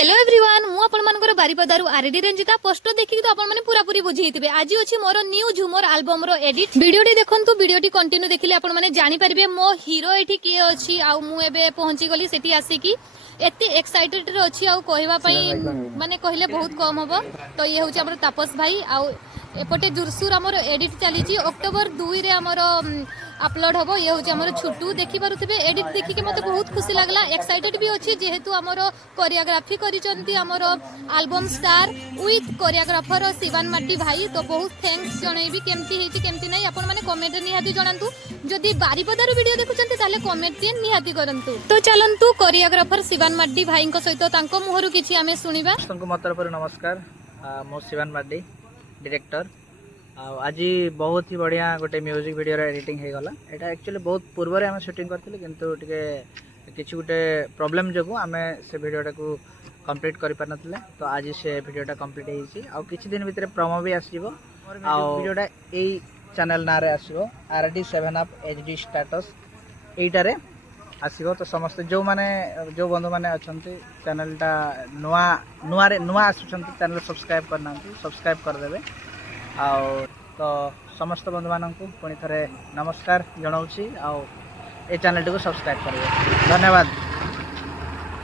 Hello everyone मु आपण मानकर बारिपदारु आरडी रंजिता पोस्टर देखि तो आपण माने पूरा पूरी बुझी हितबे। आज अछि मोर न्यू झुमर एल्बम रो एडिट वीडियोटी देखंतु। वीडियोटी कंटिन्यू देखिले आपण माने जानि परिबे मो हीरो एठी के अछि आ मु एबे पहुंची गली सेठी आसी की एते एक्साइटेड रे अछि आ कहबा पई माने कहले बहुत कम होबो। तो ये होछि हमर तापस भाई आ एपटे जुरसुर हमर एडिट चली छी। अक्टोबर 2 रे हमर अपलोड होबो। ये होछि हमर छुटू देखि पारुथिबे। एडिट देखि के मते बहुत खुशी लागला, एक्साइटेड भी अछि जेहेतु हमर कोरियोग्राफी करिसंती हमर album star with choreographer Shivan माटी भाई। तो बहुत थैंक्स जणैबी केमती हेछि केमती नै आपण माने कमेंट निहाती जणांतु। जदि बारिपदारु वीडियो देखुचंती ताले कमेंट टे निहाती करंतु। तो चलंतु कोरियोग्राफर शिवान माटी भाई को सहित तांको मुहरु किछि हमें सुनिबा। सबको मत तरफ नमस्कार। मो शिवान माटी डायरेक्टर। आज बहुत ही बढ़िया गोटे म्यूजिक वीडियो एडिटिंग हो गला। एटा एक्चुअली बहुत पूर्व आम शूटिंग करथिले किंतु टिके किछि गोटे प्रॉब्लम जगो आमे से वीडियोटा को कंप्लीट करि पार नथिले। तो आज से वीडियोटा कंप्लीट हेछि आ किछि दिन भीतर प्रोमो भी आसीबो। आ वीडियोटा एई चैनल ना रे आसीबो RD7 अप HD स्टेटस एटारे आसीबो। तो समस्त जो माने जो बंधु माने अछंती चैनलटा नुआ आसुछंती चैनल सब्सक्राइब करना सब्सक्राइब कर देबे। तो समस्त बंधु मानक पुणी थे नमस्कार जनाऊँ। ए चैनल टी को सब्सक्राइब करेंगे। धन्यवाद।